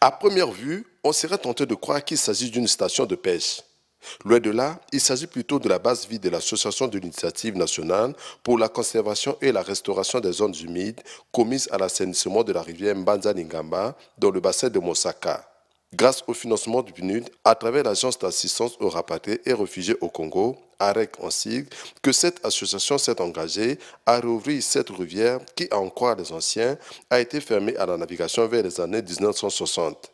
À première vue, on serait tenté de croire qu'il s'agit d'une station de pêche. Loin de là, il s'agit plutôt de la base vide de l'Association de l'initiative nationale pour la conservation et la restauration des zones humides commises à l'assainissement de la rivière Mbanza-Lingamba dans le bassin de Mosaka. Grâce au financement du PNUD, à travers l'Agence d'assistance aux rapatriés et réfugiés au Congo, AREC en sigle, que cette association s'est engagée à rouvrir cette rivière qui, à en croire les anciens, a été fermée à la navigation vers les années 1960.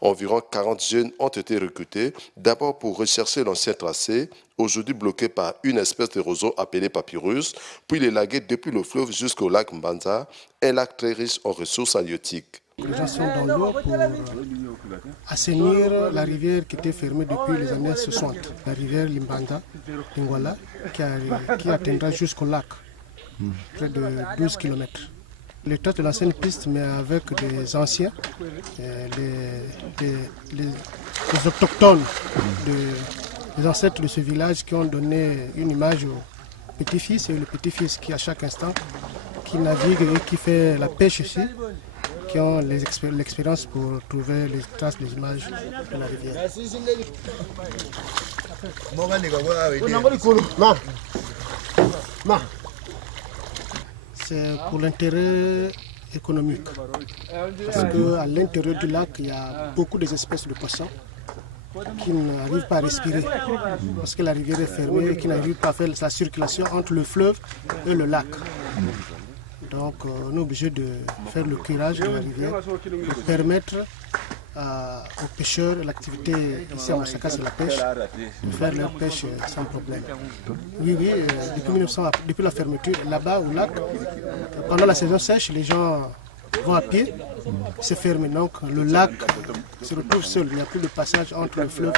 Environ 40 jeunes ont été recrutés, d'abord pour rechercher l'ancien tracé, aujourd'hui bloqué par une espèce de roseau appelé papyrus, puis les laguer depuis le fleuve jusqu'au lac Mbanza, un lac très riche en ressources halieutiques. Les gens sont dans l'eau pour assainir la rivière qui était fermée depuis les années 60. La rivière Limbanda, Lingwala, qui atteindra jusqu'au lac, près de 12 km. Les traces de l'ancienne piste, mais avec des anciens, les autochtones, les ancêtres de ce village qui ont donné une image au petit-fils, et le petit-fils qui à chaque instant, qui navigue et qui fait la pêche ici, qui ont l'expérience pour trouver les traces, les images de la rivière. C'est pour l'intérêt économique. Parce qu'à l'intérieur du lac, il y a beaucoup d'espèces de poissons qui n'arrivent pas à respirer. Parce que la rivière est fermée et qui n'arrivent pas à faire sa circulation entre le fleuve et le lac. Donc on est obligé de faire le curage de la rivière pour permettre aux pêcheurs, l'activité ici à Mosaka c'est la pêche, de faire leur pêche sans problème. Oui, depuis la fermeture, là-bas au lac, pendant la saison sèche, les gens vont à pied, c'est fermé. Donc le lac se retrouve seul, il n'y a plus de passage entre le fleuve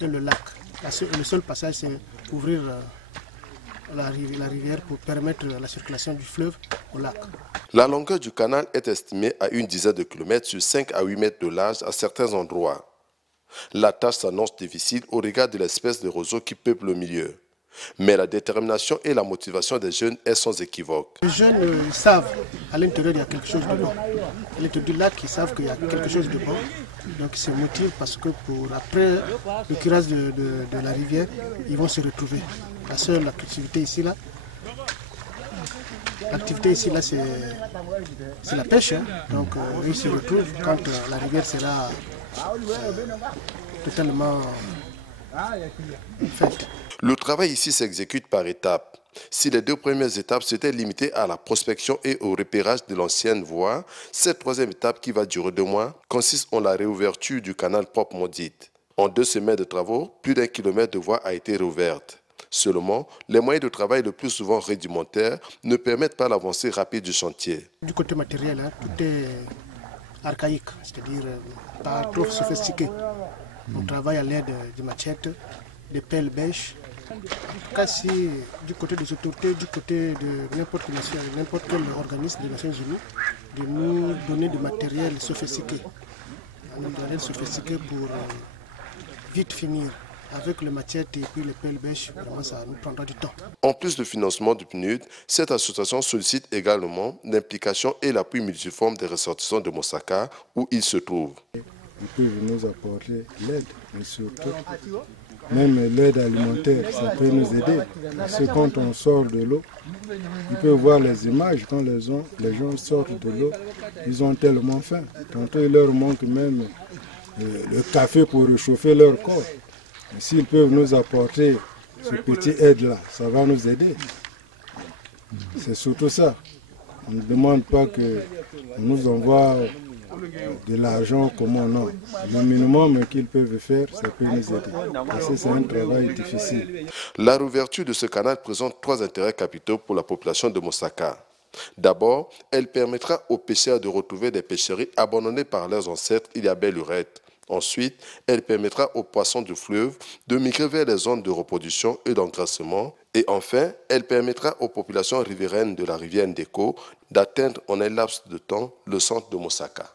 et le lac. Le seul passage c'est ouvrir la rivière pour permettre la circulation du fleuve au lac. La longueur du canal est estimée à une dizaine de kilomètres sur 5 à 8 mètres de large à certains endroits. La tâche s'annonce difficile au regard de l'espèce de roseaux qui peuple le milieu. Mais la détermination et la motivation des jeunes est sans équivoque. Les jeunes savent à l'intérieur il y a quelque chose de bon. À l'intérieur du lac, ils savent qu'il y a quelque chose de bon. Donc ils se motivent parce que après le curage de la rivière, ils vont se retrouver. La seule activité ici, c'est la pêche. Hein. Donc ils se retrouvent quand la rivière sera totalement faite. Le travail ici s'exécute par étapes. Si les deux premières étapes s'étaient limitées à la prospection et au repérage de l'ancienne voie, cette troisième étape, qui va durer 2 mois, consiste en la réouverture du canal proprement dit. En 2 semaines de travaux, plus d'1 kilomètre de voie a été réouverte. Seulement, les moyens de travail le plus souvent rudimentaires ne permettent pas l'avancée rapide du chantier. Du côté matériel, hein, tout est archaïque, c'est-à-dire pas trop sophistiqué. On travaille à l'aide de machettes, de pelles bêches. En tout cas, si du côté des autorités, du côté de n'importe quel organisme des Nations Unies, de nous donner du matériel sophistiqué. Un matériel sophistiqué pour vite finir. Avec le machette et puis les pelles bêches, vraiment ça nous prendra du temps. En plus du financement du PNUD, cette association sollicite également l'implication et l'appui multiforme des ressortissants de Mosaka où ils se trouvent. Ils peuvent nous apporter l'aide, mais surtout, même l'aide alimentaire, ça peut nous aider. Parce que quand on sort de l'eau, ils peuvent voir les images, quand les gens sortent de l'eau, ils ont tellement faim. Tantôt il leur manque même le café pour réchauffer leur corps. S'ils peuvent nous apporter ce petit aide-là, ça va nous aider. C'est surtout ça. On ne demande pas qu'on nous envoie de l'argent comme on a. Le minimum qu'ils peuvent faire, ça peut nous aider. Parce que c'est un travail difficile. La réouverture de ce canal présente 3 intérêts capitaux pour la population de Mosaka. D'abord, elle permettra aux pêcheurs de retrouver des pêcheries abandonnées par leurs ancêtres il y a belle lurette. Ensuite, elle permettra aux poissons du fleuve de migrer vers les zones de reproduction et d'engraissement. Et enfin, elle permettra aux populations riveraines de la rivière Ndeko d'atteindre en un laps de temps le centre de Mosaka.